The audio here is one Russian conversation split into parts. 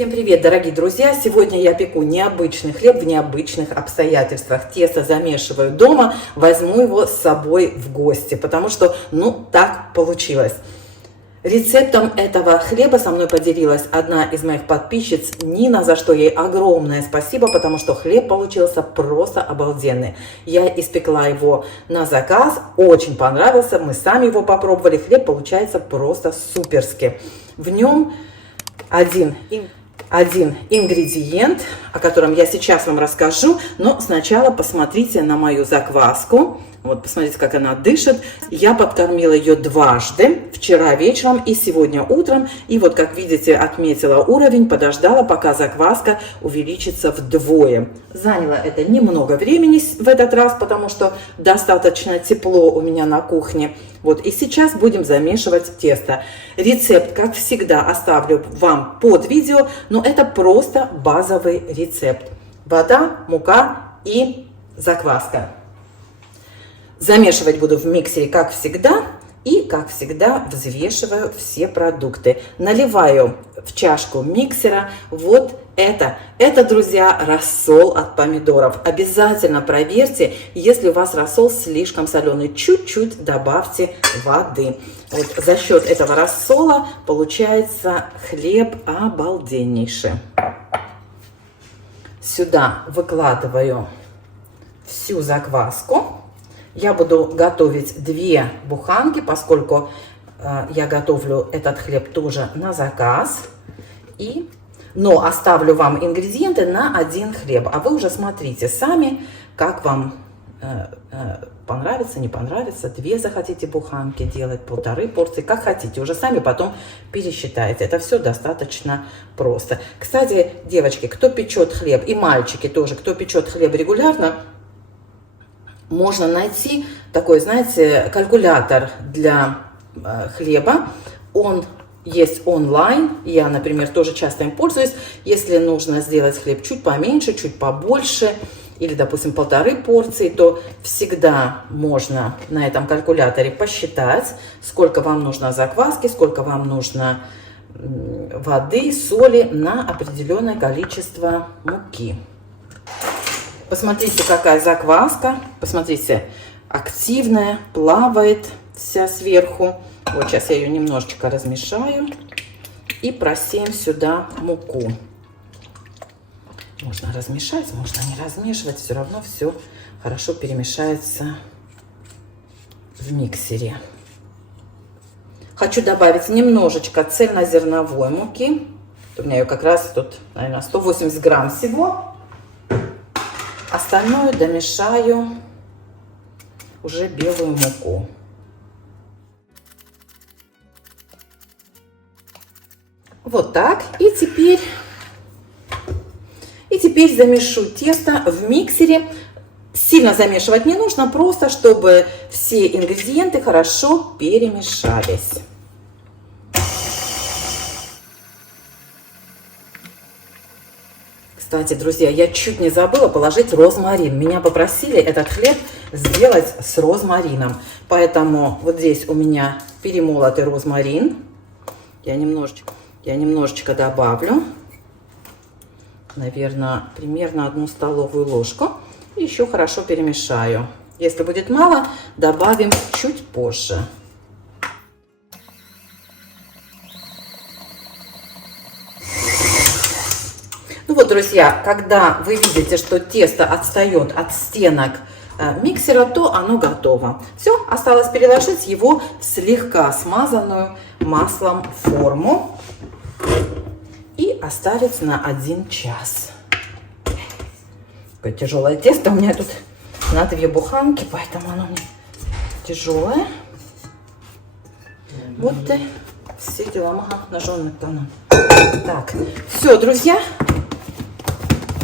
Всем привет, дорогие друзья! Сегодня я пеку необычный хлеб в необычных обстоятельствах. Тесто замешиваю дома, возьму его с собой в гости, потому что, так получилось. Рецептом этого хлеба со мной поделилась одна из моих подписчиц, Нина, за что ей огромное спасибо, потому что хлеб получился просто обалденный. Я испекла его на заказ, очень понравился, мы сами его попробовали, хлеб получается просто суперски. В нем один ингредиент, о котором я сейчас вам расскажу, но сначала посмотрите на мою закваску. Вот, посмотрите, как она дышит. Я подкормила ее дважды, вчера вечером и сегодня утром. И вот, как видите, отметила уровень, подождала, пока закваска увеличится вдвое. Заняло это немного времени в этот раз, потому что достаточно тепло у меня на кухне. Вот, и сейчас будем замешивать тесто. Рецепт, как всегда, оставлю вам под видео, но это просто базовый рецепт. Вода, мука и закваска. Замешивать буду в миксере, как всегда, и, как всегда, взвешиваю все продукты. Наливаю в чашку миксера вот это. Это, друзья, рассол от помидоров. Обязательно проверьте, если у вас рассол слишком соленый, чуть-чуть добавьте воды. Вот за счет этого рассола получается хлеб обалденнейший. Сюда выкладываю всю закваску. Я буду готовить 2 буханки, поскольку я готовлю этот хлеб тоже на заказ. Но оставлю вам ингредиенты на 1 хлеб. А вы уже смотрите сами, как вам понравится, не понравится. 2 захотите буханки делать, 1,5 порции, как хотите. Уже сами потом пересчитайте. Это все достаточно просто. Кстати, девочки, кто печет хлеб, и мальчики тоже, кто печет хлеб регулярно, можно найти такой, знаете, калькулятор для хлеба. Он есть онлайн. Я, например, тоже часто им пользуюсь. Если нужно сделать хлеб чуть поменьше, чуть побольше, или, допустим, 1,5 порции, то всегда можно на этом калькуляторе посчитать, сколько вам нужно закваски, сколько вам нужно воды, соли на определенное количество муки. Посмотрите, какая закваска. Посмотрите, активная, плавает вся сверху. Вот сейчас я ее немножечко размешаю. И просеем сюда муку. Можно размешать, можно не размешивать. Все равно все хорошо перемешается в миксере. Хочу добавить немножечко цельнозерновой муки. У меня ее как раз тут, наверное, 180 грамм всего. Остальное домешаю уже белую муку. Вот так. И теперь замешу тесто в миксере. Сильно замешивать не нужно, просто чтобы все ингредиенты хорошо перемешались. Кстати, друзья, я чуть не забыла положить розмарин. Меня попросили этот хлеб сделать с розмарином. Поэтому вот здесь у меня перемолотый розмарин. Я немножечко добавлю. Наверное, примерно 1 столовую ложку. И еще хорошо перемешаю. Если будет мало, добавим чуть позже. Ну вот, друзья, когда вы видите, что тесто отстает от стенок миксера, то оно готово. Все, осталось переложить его в слегка смазанную маслом форму и оставить на 1 час. Такое тяжелое тесто. У меня тут на 2 буханки, поэтому оно мне тяжелое. Вот и все дела. Ножом тоном. Так, все, друзья.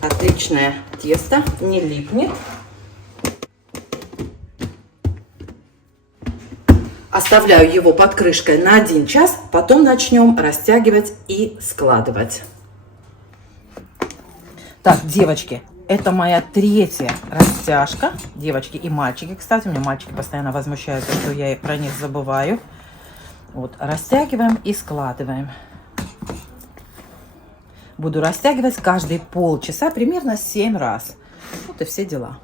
Отличное тесто, не липнет. Оставляю его под крышкой на 1 час, потом начнем растягивать и складывать. Так, девочки, это моя 3-я растяжка. Девочки и мальчики, кстати, у меня мальчики постоянно возмущаются, что я про них забываю. Вот, растягиваем и складываем. Буду растягивать каждые полчаса, примерно 7 раз. Вот и все дела.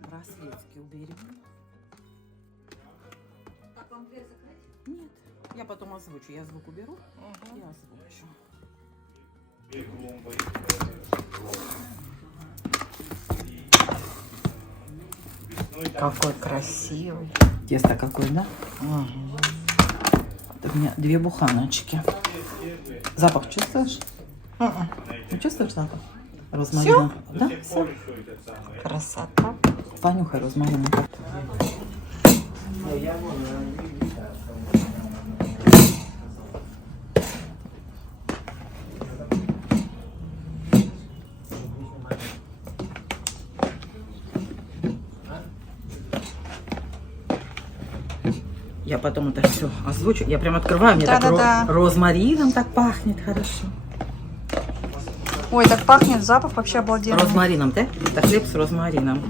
Браслетки уберем. Так, вам дверь закрыть? Нет, я потом озвучу. Я звук уберу и озвучу. Какой красивый. Тесто какое, да? Ага. У меня 2 буханочки. Запах чувствуешь? Не чувствуешь запах? Розмарина. Да, все. Красота. Понюхай розмарин. Я потом это все озвучу. Я прям открываю, мне так розмарином так пахнет хорошо. Ой, так пахнет, запах вообще обалденный. Розмарином, да? Это хлеб с розмарином.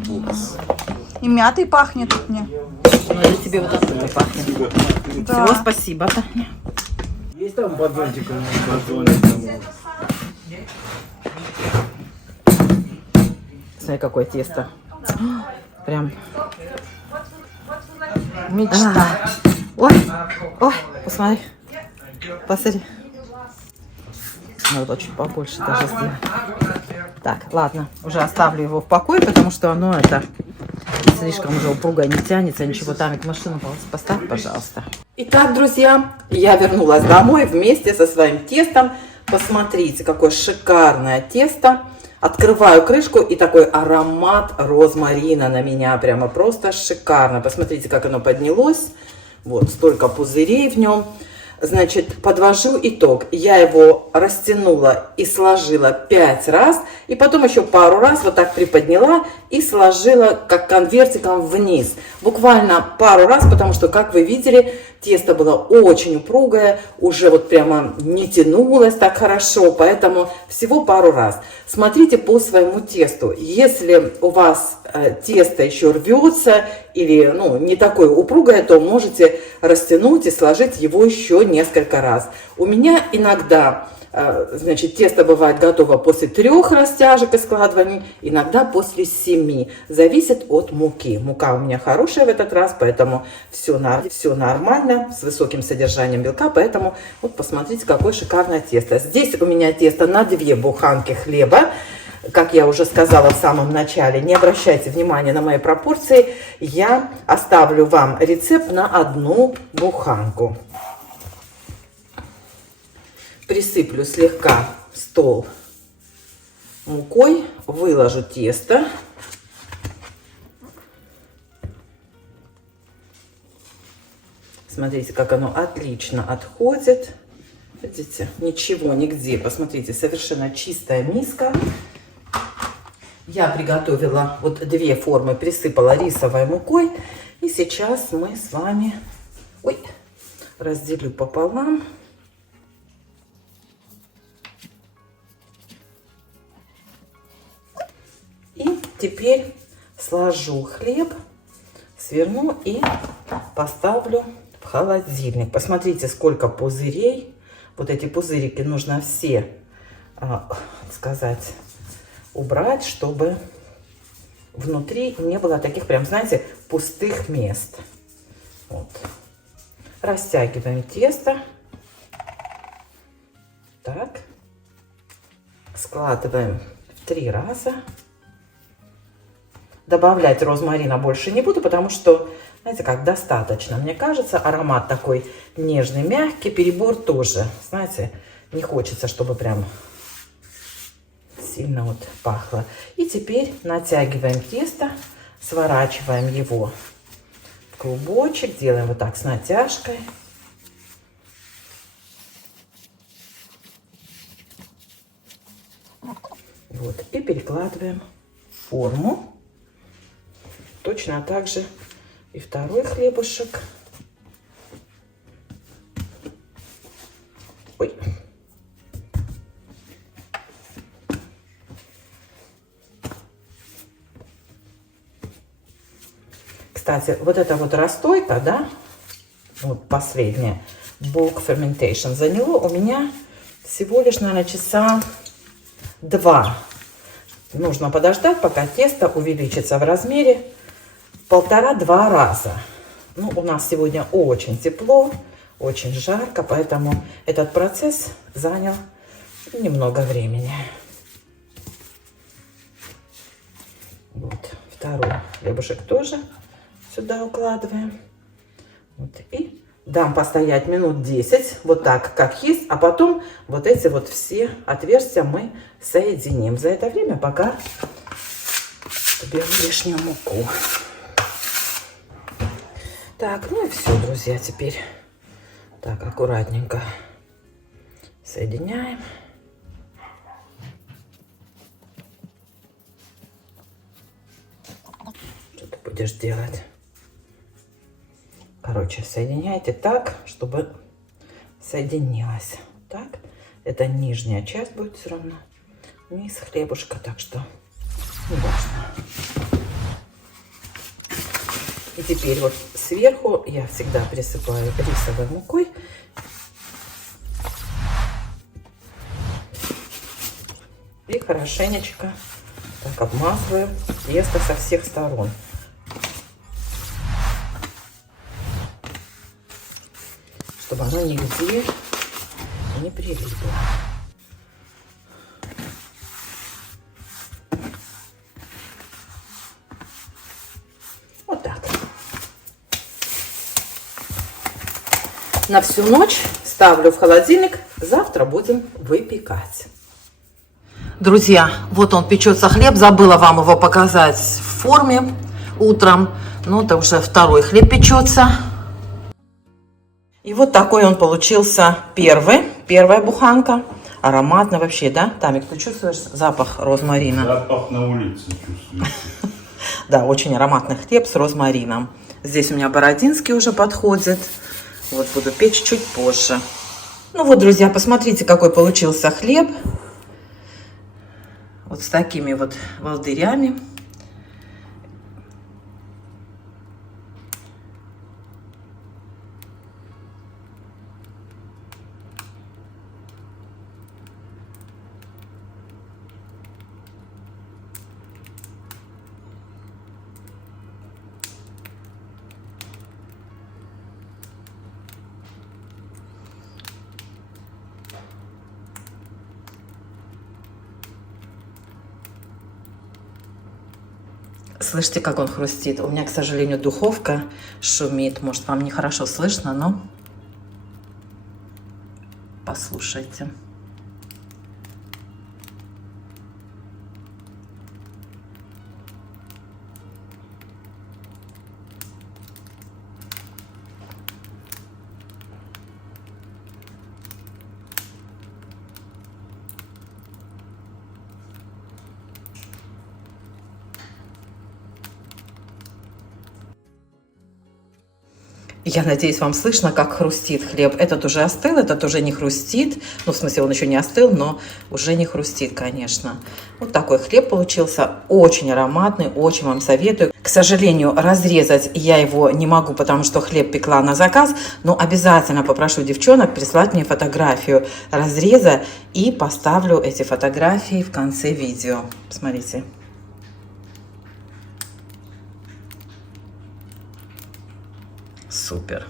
И мятой пахнет мне. Ну, это тебе вот оттуда пахнет. Да. Всего спасибо, Таня. Есть там батончик? Смотри, какое тесто. Прям. Мечта. Ой, ой, посмотри. Посмотри. Надо чуть побольше даже сделать. Так, ладно, уже оставлю его в покое, потому что оно это слишком уже упругое, не тянется, ничего. Там к машину поставь, пожалуйста. Итак, друзья, я вернулась домой вместе со своим тестом. Посмотрите, какое шикарное тесто. Открываю крышку, и такой аромат розмарина на меня прямо просто шикарно. Посмотрите, как оно поднялось. Вот столько пузырей в нем. Значит, подвожу итог. Я его растянула и сложила 5 раз. И потом еще пару раз вот так приподняла и сложила как конвертиком вниз. Буквально пару раз, потому что, как вы видели, тесто было очень упругое. Уже вот прямо не тянулось так хорошо. Поэтому всего пару раз. Смотрите по своему тесту. Если у вас тесто еще рвется или не такое упругое, то можете растянуть и сложить его еще несколько раз. У меня иногда, значит, тесто бывает готово после 3 растяжек и складываний, иногда после 7. Зависит от муки. Мука у меня хорошая в этот раз, поэтому все нормально, с высоким содержанием белка, поэтому вот посмотрите, какое шикарное тесто. Здесь у меня тесто на 2 буханки хлеба. Как я уже сказала в самом начале, не обращайте внимания на мои пропорции. Я оставлю вам рецепт на 1 буханку. Присыплю слегка стол мукой, выложу тесто. Смотрите, как оно отлично отходит. Видите, ничего нигде. Посмотрите, совершенно чистая миска. Я приготовила вот 2 формы, присыпала рисовой мукой. И сейчас мы с вами разделю пополам. И теперь сложу хлеб, сверну и поставлю в холодильник. Посмотрите, сколько пузырей. Вот эти пузырики нужно все, сказать, убрать, чтобы внутри не было таких прям, знаете, пустых мест. Вот. Растягиваем тесто. Так. Складываем в 3 раза. Добавлять розмарина больше не буду, потому что, знаете, как достаточно. Мне кажется, аромат такой нежный, мягкий, перебор тоже. Знаете, не хочется, чтобы прям сильно вот пахло. И теперь натягиваем тесто, сворачиваем его в клубочек, делаем вот так с натяжкой. Вот, и перекладываем в форму. Точно так же и второй хлебушек. Ой. Кстати, вот эта вот расстойка, да, вот последняя, bulk fermentation. Заняло у меня всего лишь, наверное, часа 2. Нужно подождать, пока тесто увеличится в размере в 1,5-2 раза. Ну, у нас сегодня очень тепло, очень жарко, поэтому этот процесс занял немного времени. Вот, второй хлебушек тоже сюда укладываем. Вот, и дам постоять минут 10, вот так, как есть, а потом вот эти вот все отверстия мы соединим. За это время пока беру лишнюю муку. Так, ну и все, друзья, теперь так аккуратненько соединяем. Что ты будешь делать? Короче, соединяйте так, чтобы соединилось. Так, это нижняя часть будет все равно. Низ хлебушка, так что не важно. И теперь вот сверху я всегда присыпаю рисовой мукой. И хорошенечко так обмазываю тесто со всех сторон. Чтобы оно нигде не прилипло. Вот так. На всю ночь ставлю в холодильник. Завтра будем выпекать. Друзья, вот он печется хлеб. Забыла вам его показать в форме утром. Ну, это уже второй хлеб печется. И вот такой он получился первая буханка. Ароматно вообще, да? Тамик, ты чувствуешь запах розмарина? Запах на улице чувствуется. Да, очень ароматный хлеб с розмарином. Здесь у меня бородинский уже подходит. Вот буду печь чуть позже. Ну вот, друзья, посмотрите, какой получился хлеб. Вот с такими вот волдырями. Слышите, как он хрустит? У меня, к сожалению, духовка шумит. Может, вам нехорошо слышно, но послушайте. Я надеюсь, вам слышно, как хрустит хлеб. Этот уже остыл, этот уже не хрустит. Ну, в смысле, он еще не остыл, но уже не хрустит, конечно. Вот такой хлеб получился. Очень ароматный, очень вам советую. К сожалению, разрезать я его не могу, потому что хлеб пекла на заказ. Но обязательно попрошу девчонок прислать мне фотографию разреза. И поставлю эти фотографии в конце видео. Смотрите. Супер.